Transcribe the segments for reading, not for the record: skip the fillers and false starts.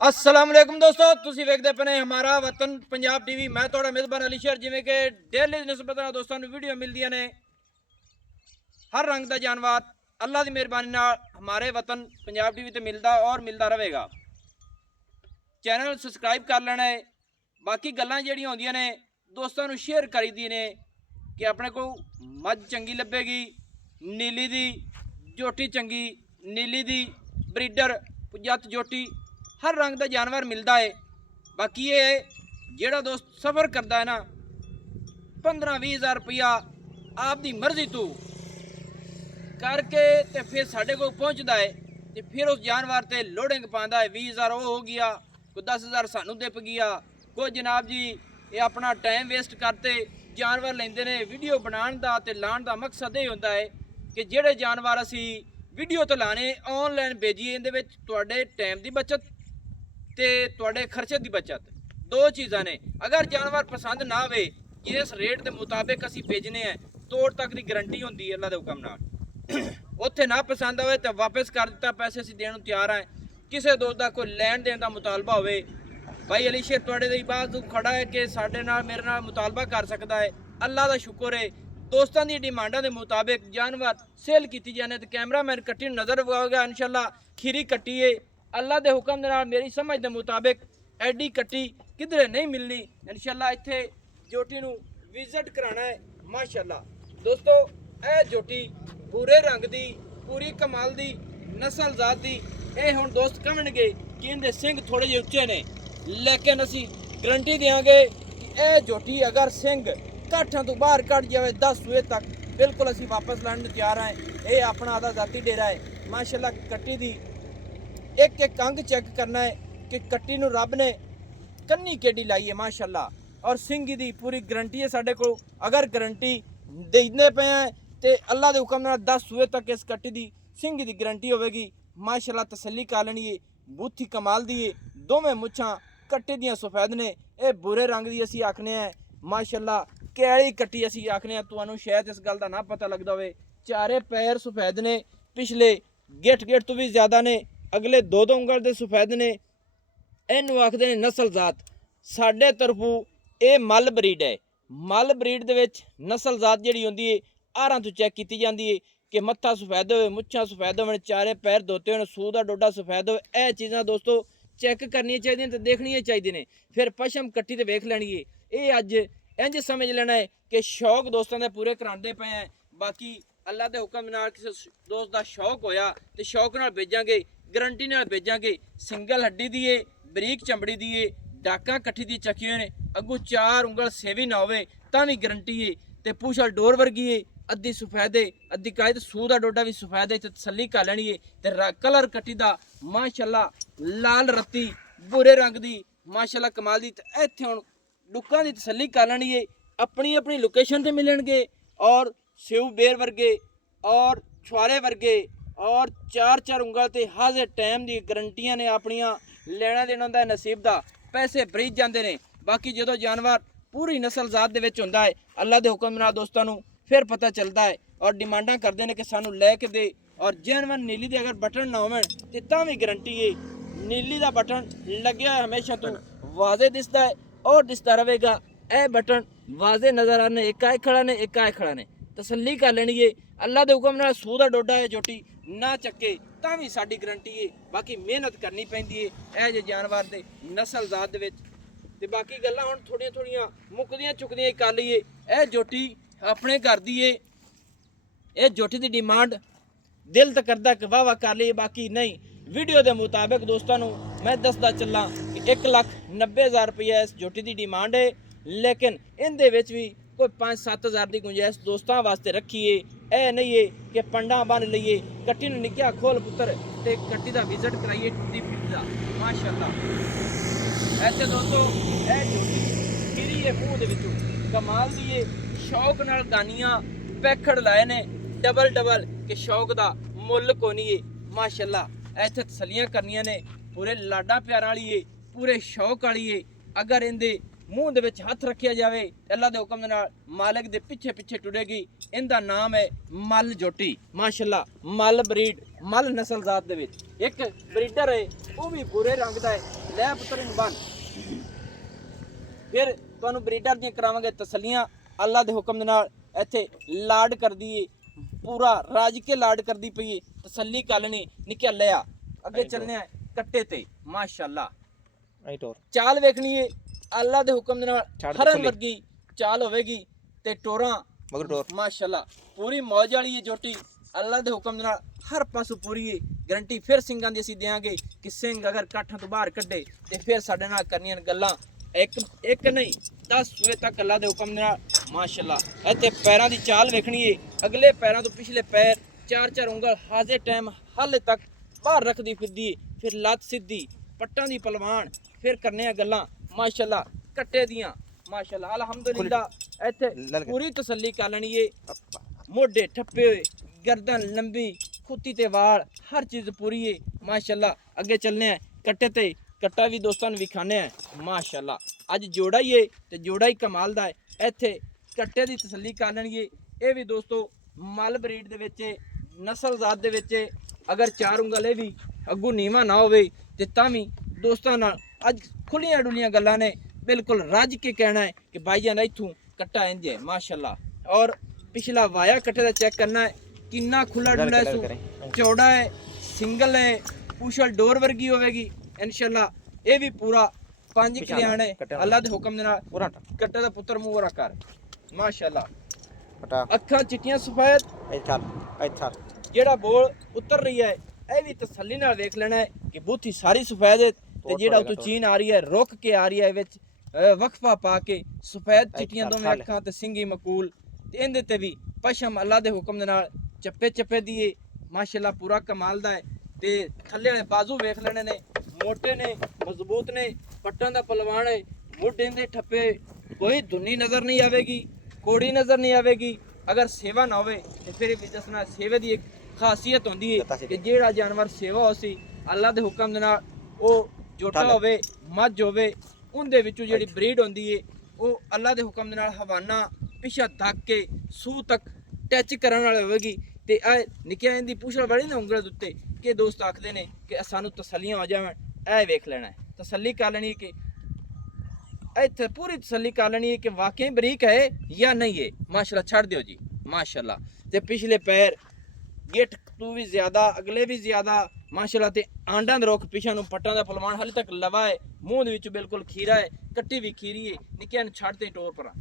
अस्सलाम वालेकुम दोस्तों, तुसी वेखदे पने हमारा वतन पंजाब टीवी। मैं थोड़ा मेजबान अली शेर। जिमें कि डेली निस्बत दोस्तों वीडियो मिलदियां ने हर रंग का जानवर अल्लाह की मेहरबानी हमारे वतन पंजाब टीवी ते मिलता और मिलता रहेगा। चैनल सबसक्राइब कर लेना है। बाकी गल्लां जेहड़ियां होंदियां ने दोस्तों नूं शेयर करी दी ने कि अपने को मझ चंगी लभेगी, नीली दी झोटी चंगी, नीली दी ब्रीडर जत झोटी हर रंग का जानवर मिलता है। बाकी ये जेड़ा दोस्त सफ़र करता है ना 15-20 हज़ार रुपया आपकी मर्जी तू करके ते फिर साढ़े को पहुँचता है ते फिर उस जानवर ते लोडिंग पाता है। 20 हज़ार वो हो गया, कोई 10 हज़ार सानू दिप गया, कोई जनाब जी ये अपना टाइम वेस्ट करते जानवर लेंदे ने। वीडियो बनाने का ते लाने का मकसद ये होता है कि जेड़े जानवर असी वीडियो तो लाने ऑनलाइन भेजिए, इहदे विच तुहाडे टाइम की बचत ते तुहाडे खर्चे की बचत दो चीज़ां ने। अगर जानवर पसंद ना आवे जिस रेट के मुताबिक असी भेजने हैं तोड़ तक की गारंटी होंदी है अल्लाह के हुक्म नाल। उत्थे ना पसंद आवे तो वापस कर दिता, पैसे असी देने तैयार हैं। किसी दोस्त का कोई लैन देन का मुतालबा होवे, भाई अली शेर तुहाडे दे बाजू खड़ा है कि साडे नाल मेरे नाल मुतालबा कर सकता है। अल्लाह का शुक्र है दोस्तों की डिमांडा के मुताबिक जानवर सेल की जाने। तो कैमरामैन कट्टी नज़र लगाओगा इंशाल्लाह खीरी कट्टी है अल्लाह के हुक्म के नाल मेरी समझ के मुताबिक एडी कट्टी किधरे नहीं मिलनी। इंशाल्लाह इत्थे जोटी नूं विजिट कराना है। माशाल्लाह दोस्तों यह जोटी पूरे रंग की पूरी कमाल की नस्ल जात की। ये हुण दोस्त कहणगे कि इनके सिंह थोड़े जे उच्चे ने, लेकिन असी गारंटी देंगे कि यह जोटी अगर सिंह काठा तो बाहर कट जाए 10 सूए तक बिल्कुल असी वापस लाने तैयार हैं। ये अपना आधा जाती डेरा है। माशाल्लाह कट्टी दी एक एक अंग चेक करना है कि कट्टी नूं रब ने कन्नी केडी लाई है माशाल्लाह। और सिंह की पूरी गारंटी है साढ़े को। अगर गारंटी देने पे हैं तो अल्लाह के हुक्म नाल 10 सूए तक इस कट्टी की सिंह की गारंटी होगी। माशाल्लाह तसल्ली कर लैनी है। बूथी कमाल दी है, दोवें मुछां कट्टे दियां सफेद ने। यह बुरे रंग की असी आखने हैं माशाल्लाह कैली कट्टी असी आखने हैं। तुहानूं शायद इस गल का ना पता लगता होवे। चारे पैर सफेद ने, पिछले गेट गेट तो भी ज़्यादा ने, अगले दो उंगल के सफेद ने। इनू आखते हैं नस्ल जात। साढ़े तरफों ये मल ब्रीड है। मल ब्रीड दे विच नस्ल जात जिहड़ी होंदी है आहारां तो चेक की जाती है कि मत्था सफेद हो, मुछां सफेद हो, चारे पैर धोते हो, सूह का डोडा सफेद हो। यह चीज़ां दोस्तों चेक करनी चाहिए तो देखनिया चाहिए ने। फिर पशम कट्टी तो वेख लैनी है। ये अज इंज समझ लेना है कि शौक दोस्तों के पूरे कराते पे हैं। बाकी अल्लाह के हुक्म नाल किसी दोस्त का शौक होया तो शौक नाल भेजांगे, गारंटी नाल भेजांगे। सिंगल हड्डी दी है, बरीक चमड़ी दी है, डाका कट्ठी दी चक्की ने, अगू 4 उंगल सेवी ना होवे तां भी गारंटी है। तो पूछल डोर वर्गी है, अद्धी सफेद है अद्धी काली, तो सूह का डोडा भी सफेद है। तो तसल्ली कर लैनी है। तो कलर कट्टी का माशाल्लाह लाल रत्ती बुरे रंग की माशाल्लाह कमाल दी। तो इत्थे हुण लुक्कां की तसल्ली कर लैनी है। अपनी अपनी लोकेशन से मिलणगे और सेव बेर वर्गे और छुआरे वर्गे और 4-4 उंगल ते हाज़िर टाइम की गारंटियां ने। अपनिया लेना देना होंदा है नसीब का, पैसे बरीज जाते हैं। बाकी जो जानवर पूरी नस्ल जात दे विच होंदा है अल्लाह के हुक्म नाल दोस्तों नूं फिर पता चलता है और डिमांडा करते हैं कि सानू लैके दे। और जानवर नीली दे अगर बटन ना होवन ते तां भी गारंटी है। नीली का बटन लग्या हमेशा तो वाजे दिसता है और दिसता रहेगा। यह बटन वाजे नज़र आने, एक आए खड़ा ने एक आए खड़ा ने। तसल्ली कर लैनी है। अल्लाह के हुक्म नाल सूह का डोडा है जोटी ना चक्के तां भी साडी गारंटी है। बाकी मेहनत करनी पैंदी है यह जे जानवर दे नस्ल जात दे विच। ते बाकी गल्लां हुण थोड़ियां थोड़ियां मुकदियां चुकदियां कर लईए। यह जोटी अपने घर दी है। यह जोटी की डिमांड दिल तो करता कि वाह वाह कर लीए, बाकी नहीं। वीडियो के मुताबिक दोस्तों मैं दसदा चला कि 1,90,000 रुपया इस जोटी की डिमांड है। लेकिन इनदे विच भी कोई 5-7 हज़ार की गुंजाइश दोस्तों वास्ते रखिए। यह नहीं है कि पंडा बन लीए। कट्टी नूं निक्किया खोल पुत्र ते कट्टी का विजिट कराइए टूटी फिरदा माशाल्लाह। ऐसे दोस्तों यह जोटी खीरी है मूँह दे विचों कमाल दी है। शौक नाल गानियां पैखड़ लाए ने डबल डबल कि शौक का मुल कोनी है माशाल्लाह। इत्थे तसलियां करनियां ने पूरे लाडा प्यारा वाली है, पूरे शौक वाली है। अगर इनके ਮੂੰਹ ਦੇ ਵਿੱਚ ਹੱਥ ਰੱਖਿਆ ਜਾਵੇ ਅੱਲਾ ਦੇ ਹੁਕਮ ਦੇ ਨਾਲ ਮਾਲਕ ਦੇ ਪਿੱਛੇ ਪਿੱਛੇ ਟੁਰੇਗੀ। ਇਹਦਾ ਨਾਮ ਹੈ ਮੱਲ ਜੋਟੀ। ਮਾਸ਼ਾਅੱਲਾ ਮੱਲ ਬਰੀਡ, ਮੱਲ ਨਸਲ ਜ਼ਾਤ ਦੇ ਵਿੱਚ ਇੱਕ ਬਰੀਡਰ ਹੈ, ਉਹ ਵੀ ਪੂਰੇ ਰੰਗ ਦਾ ਹੈ। ਲੈ ਪੁੱਤਰ ਇਹਨੂੰ ਬੰਨ। ਫਿਰ ਤੁਹਾਨੂੰ ਬਰੀਡਰ ਦੀਆਂ ਕਰਾਵਾਂਗੇ ਤਸੱਲੀਆਂ। ਅੱਲਾ ਦੇ ਹੁਕਮ ਦੇ ਨਾਲ ਇੱਥੇ ਲਾਡ ਕਰਦੀ ਏ, ਪੂਰਾ ਰਾਜ ਕੇ ਲਾਡ ਕਰਦੀ ਪਈ ਏ। ਤਸੱਲੀ ਕਰ ਲੈਣੀ। ਨਿਕਲ ਲਿਆ ਅੱਗੇ ਚੱਲਨੇ ਆ ਕੱਟੇ ਤੇ। ਮਾਸ਼ਾਅੱਲਾ ਚਾਲ ਵੇਖਣੀ ਏ ਅੱਲਾ ਦੇ ਹੁਕਮ ਦੇ ਨਾਲ ਹਰਨ ਵਰਗੀ ਚਾਲ ਹੋਵੇਗੀ ਤੇ ਟੋਰਾਂ ਮਗਰ ਟੋਰ। ਮਾਸ਼ਾਅੱਲਾ ਪੂਰੀ ਮੌਜ ਵਾਲੀ ਏ ਜੋਟੀ। ਅੱਲਾ ਦੇ ਹੁਕਮ ਦੇ ਨਾਲ ਹਰ ਪਾਸੋਂ ਪੂਰੀ ਏ ਗਰੰਟੀ। ਫਿਰ ਸਿੰਘਾਂ ਦੀ ਅਸੀਂ ਦੇਾਂਗੇ ਕਿ ਸਿੰਘ ਅਗਰ ਕਾਠਾਂ ਤੋਂ ਬਾਹਰ ਕੱਢੇ ਤੇ ਫਿਰ ਸਾਡੇ ਨਾਲ ਕਰਨੀਆਂ ਗੱਲਾਂ। ਇੱਕ ਨਹੀਂ 10 ਸੂਏ ਤੱਕ ਅੱਲਾ ਦੇ ਹੁਕਮ ਦੇ ਨਾਲ। ਮਾਸ਼ਾਅੱਲਾ ਇੱਥੇ ਪੈਰਾਂ ਦੀ ਚਾਲ ਵੇਖਣੀ ਏ। ਅਗਲੇ ਪੈਰਾਂ ਤੋਂ ਪਿਛਲੇ ਪੈਰ 4-4 ਉਂਗਲ ਹਾਜ਼ੇ ਟਾਈਮ ਹਾਲੇ ਤੱਕ ਬਾਹਰ ਰੱਖਦੀ ਫਿਰਦੀ ਏ। ਫਿਰ ਲੱਤ ਸਿੱਧੀ ਪੱਟਾਂ ਦੀ ਪਹਿਲਵਾਨ। ਫਿਰ ਕਰਨੇ ਆ ਗੱਲਾਂ ਮਾਸ਼ਾਅੱਲਾ ਕੱਟੇ ਦੀਆਂ। ਮਾਸ਼ਾਅੱਲਾ ਅਲਹਮਦੁਲਿਲਾ ਇੱਥੇ ਪੂਰੀ ਤਸੱਲੀ ਕਰ ਲੈਣੀ ਏ। ਮੋਢੇ ਠੱਪੇ ਹੋਏ, ਗਰਦਨ ਲੰਬੀ, ਖੁੱਤੀ ਤੇ ਵਾਲ, ਹਰ ਚੀਜ਼ ਪੂਰੀ ਏ। ਮਾਸ਼ਾਅੱਲਾ ਅੱਗੇ ਚੱਲਨੇ ਆ ਕੱਟੇ ਤੇ। ਕੱਟਾ ਵੀ ਦੋਸਤਾਂ ਨੂੰ ਵਿਖਾਣੇ ਆ। ਮਾਸ਼ਾਅੱਲਾ ਅੱਜ ਜੋੜਾ ਹੀ ਏ ਤੇ ਜੋੜਾ ਹੀ ਕਮਾਲ ਦਾ ਹੈ। ਇੱਥੇ ਕੱਟੇ ਦੀ ਤਸੱਲੀ ਕਰ ਲੈਣਗੇ। ਇਹ ਵੀ ਦੋਸਤੋ ਮੱਲ ਬਰੀਡ ਦੇ ਵਿੱਚ ਨਸਲ ਜ਼ਾਤ ਦੇ ਵਿੱਚ ਅਗਰ 4 ਉਂਗਲ ਇਹ ਵੀ ਅੱਗੂ ਨੀਵਾ ਨਾ ਹੋਵੇ ਤੇ ਤਾਂ ਵੀ ਦੋਸਤਾਂ ਨਾਲ ਅੱਜ ਖੁੱਲੀਆਂ ਡੁੱਲੀਆਂ ਗੱਲਾਂ ਨੇ। ਬਿਲਕੁਲ ਰੱਜ ਕੇ ਕਹਿਣਾ ਹੈ ਕਿ ਭਾਈਜਾਨ ਇੱਥੋਂ ਕੱਟਾ ਇੰਜ ਹੈ। ਮਾਸ਼ਾਅੱਲਾ ਔਰ ਪਿਛਲਾ ਵਾਇਆ ਕੱਟੇ ਦਾ ਚੈੱਕ ਕਰਨਾ ਹੈ ਕਿੰਨਾ ਖੁੱਲਾ ਡੁੱਲਾ ਹੈ, ਚੌੜਾ ਹੈ, ਸਿੰਗਲ ਹੈ, ਪੁਸ਼ਲ ਡੋਰ ਵਰਗੀ ਹੋਵੇਗੀ ਇਨਸ਼ਾਅੱਲਾ। ਇਹ ਵੀ ਪੂਰਾ 5 ਕਲਿਆਣ ਹੈ ਅੱਲਾ ਦੇ ਹੁਕਮ ਦੇ ਨਾਲ। ਕੱਟੇ ਦਾ ਪੁੱਤਰ ਮੂੰਹ ਵਰਾ ਕਰ। ਮਾਸ਼ਾਅੱਲਾ ਅੱਖਾਂ ਚਿੱਟੀਆਂ ਸਫੈਦ, ਜਿਹੜਾ ਬੋਲ ਉਤਰ ਰਹੀ ਹੈ ਇਹ ਵੀ ਤਸੱਲੀ ਨਾਲ ਵੇਖ ਲੈਣਾ ਹੈ ਕਿ ਬੂਥੀ ਸਾਰੀ ਸਫੈਦ ਹੈ ਤੇ ਜਿਹੜਾ ਉਤੋਂ ਚੀਨ ਆ ਰਹੀ ਹੈ ਰੁਕ ਕੇ ਆ ਰਹੀ ਹੈ ਵਿੱਚ ਵਕਫਾ ਪਾ ਕੇ ਸਫੈਦ ਚਿੱਟੀਆਂ ਦੋਵੇਂ ਅੱਖਾਂ ਤੇ ਸਿੰਗੀ ਮਕੂਲ ਤੇ ਇਹਦੇ ਤੇ ਵੀ ਪਸ਼ਮ ਅੱਲਾ ਦੇ ਹੁਕਮ ਦੇ ਨਾਲ ਚੱਪੇ ਚੱਪੇ ਦੀਏ। ਮਾਸ਼ਾਅੱਲਾ ਪੂਰਾ ਕਮਾਲ ਦਾ ਹੈ ਤੇ ਥੱਲੇ ਵਾਲੇ ਬਾਜ਼ੂ ਵੇਖ ਲੈਣੇ ਨੇ, ਮੋਟੇ ਨੇ, ਮਜ਼ਬੂਤ ਨੇ, ਪੱਟਾਂ ਦਾ ਪਹਿਲਵਾਨ ਹੈ। ਮੋਢੇ ਦੇ ਠੱਪੇ, ਕੋਈ ਧੁੰਨੀ ਨਜ਼ਰ ਨਹੀਂ ਆਵੇਗੀ, ਕੋੜੀ ਨਜ਼ਰ ਨਹੀਂ ਆਵੇਗੀ। ਅਗਰ ਸੇਵਾ ਨਾ ਹੋਵੇ ਤੇ ਫਿਰ ਵੀ ਦੱਸਣਾ ਸੇਵੇ ਦੀ ਇੱਕ ਖਾਸੀਅਤ ਹੁੰਦੀ ਹੈ ਕਿ ਜਿਹੜਾ ਜਾਨਵਰ ਸੇਵਾ ਹੋਸੀ ਅੱਲਾ ਦੇ ਹੁਕਮ ਦੇ ਨਾਲ, ਉਹ ਜੋਟਾ ਹੋਵੇ ਮੱਝ ਹੋਵੇ, ਉਹਦੇ ਵਿੱਚੋਂ ਜਿਹੜੀ ਬਰੀਡ ਹੁੰਦੀ ਹੈ ਉਹ ਅੱਲਾ ਦੇ ਹੁਕਮ ਦੇ ਨਾਲ ਹਵਾਨਾ ਪਿਛਾ ਧੱਕ ਕੇ ਸੂਹ ਤੱਕ ਟੱਚ ਕਰਨ ਵਾਲੀ ਹੋਵੇਗੀ। ਤੇ ਇਹ ਨਿੱਕਿਆ ਇਹਦੀ ਪੁੱਛਲ ਵਾਲੀ ਨਾ ਉਂਗਲ ਦੇ ਉੱਤੇ ਕਿ ਦੋਸਤ ਆਖਦੇ ਨੇ ਕਿ ਸਾਨੂੰ ਤਸੱਲੀਆਂ ਹੋ ਜਾਵਣ। ਇਹ ਵੇਖ ਲੈਣਾ ਹੈ, ਤਸੱਲੀ ਕਰ ਲੈਣੀ ਕਿ ਇੱਥੇ ਪੂਰੀ ਤਸੱਲੀ ਕਰ ਲੈਣੀ ਹੈ ਕਿ ਵਾਕਈ ਬਰੀਕ ਹੈ ਜਾਂ ਨਹੀਂ ਹੈ। ਮਾਸ਼ਾਅੱਲਾ ਛੱਡ ਦਿਓ ਜੀ। ਮਾਸ਼ਾਅੱਲਾ ਤੇ ਪਿਛਲੇ ਪੈਰ ਗਿੱਠ ਤੋਂ ਵੀ ਜ਼ਿਆਦਾ, ਅਗਲੇ ਵੀ ਜ਼ਿਆਦਾ। ਮਾਸ਼ਾਅੱਲਾ ਤੇ ਆਂਡਾਂ ਦੇ ਰੁੱਖ ਪਿਛਾਂ ਨੂੰ ਪੱਟਾਂ ਦਾ ਪਹਿਲਵਾਨ ਹਾਲੇ ਤੱਕ ਲਵਾ ਹੈ। ਮੂੰਹ ਦੇ ਵਿੱਚ ਬਿਲਕੁਲ ਖੀਰਾ ਹੈ, ਕੱਟੀ ਵੀ ਖੀਰੀ ਹੈ। ਨਿੱਕਿਆਂ ਨੂੰ ਛੱਡ ਤੇ ਟੋਰ ਪਰਾਂ।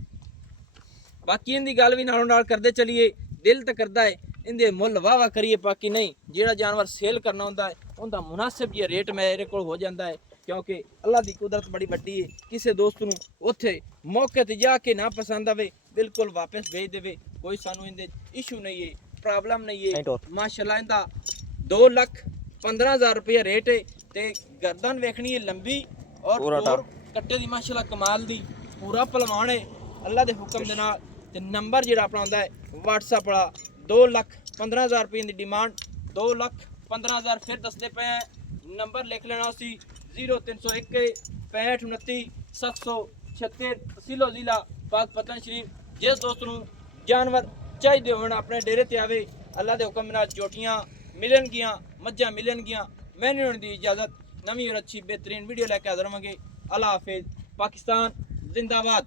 ਬਾਕੀ ਇਹਦੀ ਗੱਲ ਵੀ ਨਾਲੋਂ ਨਾਲ ਕਰਦੇ ਚਲੀਏ। ਦਿਲ ਤਾਂ ਕਰਦਾ ਹੈ ਇਹਦੇ ਮੁੱਲ ਵਾਵਾ ਕਰੀਏ, ਬਾਕੀ ਨਹੀਂ। ਜਿਹੜਾ ਜਾਨਵਰ ਸੇਲ ਕਰਨਾ ਹੁੰਦਾ ਹੈ ਉਹਦਾ ਮੁਨਾਸਿਬ ਜਿਹਾ ਰੇਟ ਮੇਰੇ ਕੋਲ ਹੋ ਜਾਂਦਾ ਹੈ, ਕਿਉਂਕਿ ਅੱਲਾ ਦੀ ਕੁਦਰਤ ਬੜੀ ਵੱਡੀ ਹੈ। ਕਿਸੇ ਦੋਸਤ ਨੂੰ ਉੱਥੇ ਮੌਕੇ ਤੇ ਜਾ ਕੇ ਨਾ ਪਸੰਦ ਆਵੇ ਬਿਲਕੁਲ ਵਾਪਸ ਭੇਜ ਦੇਵੇ, ਕੋਈ ਸਾਨੂੰ ਇਹਦੇ ਇਸ਼ੂ ਨਹੀਂ ਹੈ, ਪ੍ਰੋਬਲਮ ਨਹੀਂ ਹੈ। ਮਾਸ਼ਾਅੱਲਾ ਇਹਦਾ 2,15,000 ਰੁਪਏ ਰੇਟ ਹੈ ਤੇ ਗਰਦਨ ਵੇਖਣੀ ਹੈ ਲੰਬੀ ਔਰ ਕੱਟੇ ਦੀ ਮਾਸ਼ਾਅੱਲਾ ਕਮਾਲ ਦੀ। ਪੂਰਾ ਪਹਿਲਵਾਨ ਹੈ ਅੱਲਾ ਦੇ ਹੁਕਮ ਦੇ ਨਾਲ। ਤੇ ਨੰਬਰ ਜਿਹੜਾ ਆਪਣਾ ਹੁੰਦਾ ਹੈ WhatsApp ਵਾਲਾ 2,15,000 ਰੁਪਏ ਦੀ ਡਿਮਾਂਡ, 2,15,000 ਫਿਰ ਦੱਸਦੇ ਪਏ। ਨੰਬਰ ਲਿਖ ਲੈਣਾ ਸੀ 0301 65 29 776 ਤਹਿਸੀਲ ਜ਼ਿਲ੍ਹਾ ਪਾਕ ਪਤਨ ਸ਼ਰੀਫ। ਜਿਸ ਦੋਸਤ ਨੂੰ ਜਾਨਵਰ ਚਾਹੀਦੇ ਹੋਣ ਆਪਣੇ ਡੇਰੇ ਤੇ ਆਵੇ। ਅੱਲਾ ਦੇ ਹੁਕਮ ਨਾਲ ਜੋਟੀਆਂ ਮਿਲਣਗੀਆਂ, ਮੱਝਾਂ ਮਿਲਣਗੀਆਂ। ਮੈਨੂੰ ਹੋਣ ਦੀ ਇਜਾਜ਼ਤ। ਨਵੀਂ ਔਰ ਅੱਛੀ बेहतरीन वीडियो लेके हाजिर होंगे। अल्लाह हाफिज़। पाकिस्तान जिंदाबाद।